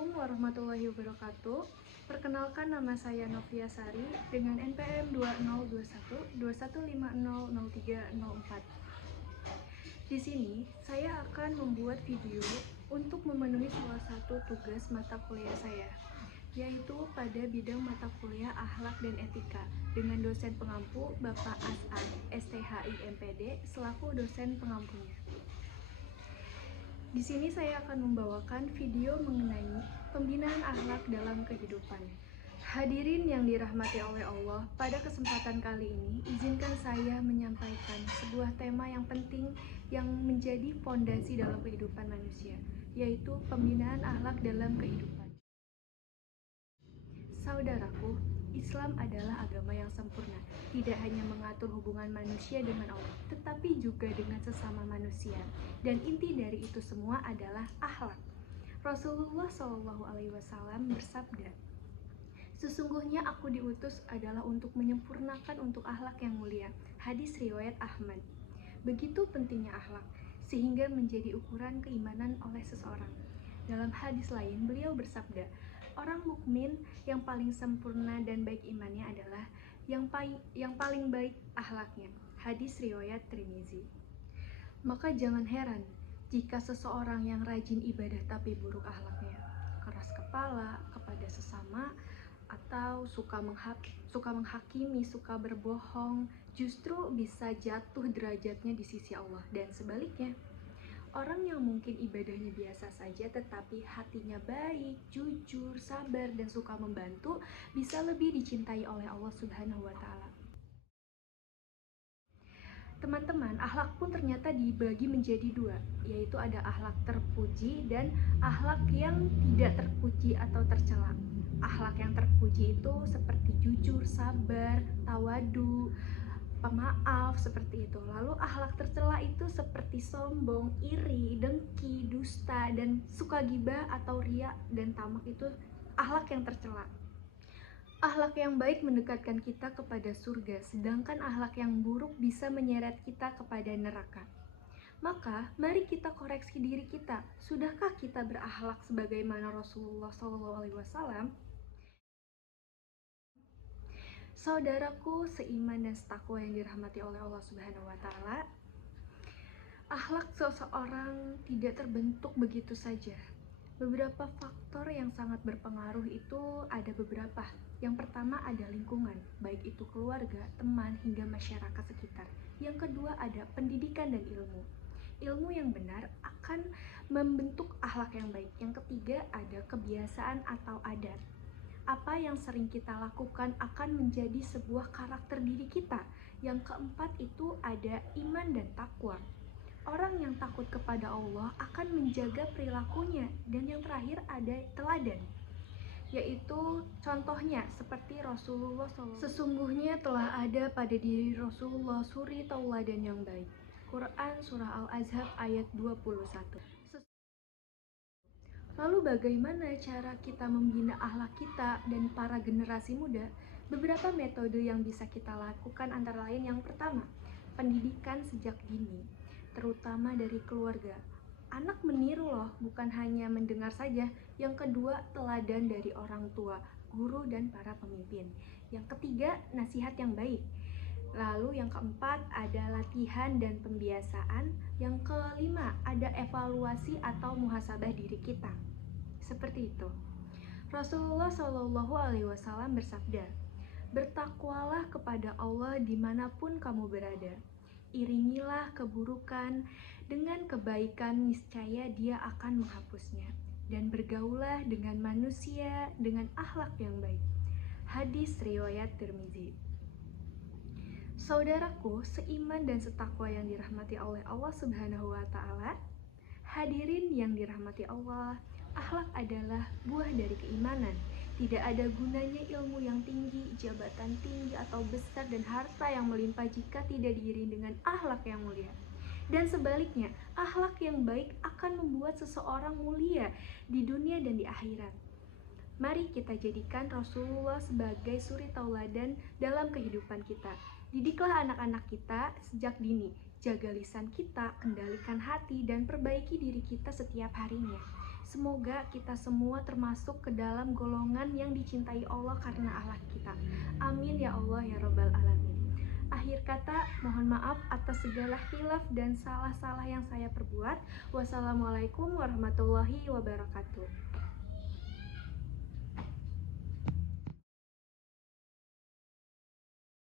Assalamualaikum warahmatullahi wabarakatuh. Perkenalkan, nama saya Novia Sari dengan NPM 2021 Di sini saya akan membuat video untuk memenuhi salah satu tugas mata kuliah saya, yaitu pada bidang mata kuliah Akhlak dan Etika dengan dosen pengampu Bapak As'ad, STHI MPD selaku dosen pengampunya. Di sini saya akan membawakan video mengenai pembinaan akhlak dalam kehidupan. Hadirin yang dirahmati oleh Allah, pada kesempatan kali ini izinkan saya menyampaikan sebuah tema yang penting yang menjadi fondasi dalam kehidupan manusia, yaitu pembinaan akhlak dalam kehidupan. Saudaraku, Islam adalah agama yang sempurna, tidak hanya mengatur hubungan manusia dengan Allah, tetapi juga dengan sesama manusia. Dan inti dari itu semua adalah akhlak. Rasulullah SAW bersabda, "Sesungguhnya aku diutus adalah untuk menyempurnakan untuk akhlak yang mulia." Hadis riwayat Ahmad. Begitu pentingnya akhlak, sehingga menjadi ukuran keimanan oleh seseorang. Dalam hadis lain, beliau bersabda, orang mukmin yang paling sempurna dan baik imannya adalah yang paling baik akhlaknya. Hadis riwayat Tirmizi. Maka jangan heran jika seseorang yang rajin ibadah tapi buruk akhlaknya, keras kepala kepada sesama, atau suka menghakimi, suka berbohong, justru bisa jatuh derajatnya di sisi Allah. Dan sebaliknya, orang yang mungkin ibadahnya biasa saja tetapi hatinya baik, jujur, sabar, dan suka membantu bisa lebih dicintai oleh Allah Subhanahu wa Ta'ala. Teman-teman, akhlak pun ternyata dibagi menjadi dua, yaitu ada akhlak terpuji dan akhlak yang tidak terpuji atau tercela. Akhlak yang terpuji itu seperti jujur, sabar, tawadu, pemaaf, seperti itu. Lalu akhlak tercela itu seperti sombong, iri, dengki, dusta, dan suka gibah atau riya dan tamak, itu akhlak yang tercela. Akhlak yang baik mendekatkan kita kepada surga, sedangkan akhlak yang buruk bisa menyeret kita kepada neraka. Maka, mari kita koreksi diri kita. Sudahkah kita berakhlak sebagaimana Rasulullah SAW? Saudaraku seiman dan setakwa yang dirahmati oleh Allah Subhanahu wa Ta'ala, akhlak seseorang tidak terbentuk begitu saja. Beberapa faktor yang sangat berpengaruh itu ada beberapa. Yang pertama ada lingkungan, baik itu keluarga, teman, hingga masyarakat sekitar. Yang kedua ada pendidikan dan ilmu. Ilmu yang benar akan membentuk akhlak yang baik. Yang ketiga ada kebiasaan atau adat. Apa yang sering kita lakukan akan menjadi sebuah karakter diri kita. Yang keempat itu ada iman dan takwa. Orang yang takut kepada Allah akan menjaga perilakunya. Dan yang terakhir ada teladan, yaitu contohnya seperti Rasulullah SAW. Sesungguhnya telah ada pada diri Rasulullah suri tauladan yang baik. Quran Surah Al-Ahzab ayat 21. Lalu bagaimana cara kita membina akhlak kita dan para generasi muda? Beberapa metode yang bisa kita lakukan antara lain, yang pertama, pendidikan sejak dini, terutama dari keluarga. Anak meniru loh, bukan hanya mendengar saja. Yang kedua, teladan dari orang tua, guru, dan para pemimpin. Yang ketiga, nasihat yang baik. Lalu yang keempat ada latihan dan pembiasaan. Yang kelima ada evaluasi atau muhasabah diri kita. Seperti itu. Rasulullah SAW bersabda, "Bertakwalah kepada Allah dimanapun kamu berada. Iringilah keburukan dengan kebaikan, niscaya Dia akan menghapusnya. Dan bergaulah dengan manusia dengan akhlak yang baik." Hadis riwayat Tirmizi. Saudaraku seiman dan setakwa yang dirahmati oleh Allah Subhanahu wa Ta'ala, hadirin yang dirahmati Allah, akhlak adalah buah dari keimanan. Tidak ada gunanya ilmu yang tinggi, jabatan tinggi atau besar, dan harta yang melimpah jika tidak diiringi dengan akhlak yang mulia. Dan sebaliknya, akhlak yang baik akan membuat seseorang mulia di dunia dan di akhirat. Mari kita jadikan Rasulullah sebagai suri tauladan dalam kehidupan kita. Didiklah anak-anak kita sejak dini. Jaga lisan kita, kendalikan hati, dan perbaiki diri kita setiap harinya. Semoga kita semua termasuk ke dalam golongan yang dicintai Allah karena akhlak kita. Amin ya Allah ya Rabbal Alamin. Akhir kata, mohon maaf atas segala khilaf dan salah-salah yang saya perbuat. Wassalamualaikum warahmatullahi wabarakatuh.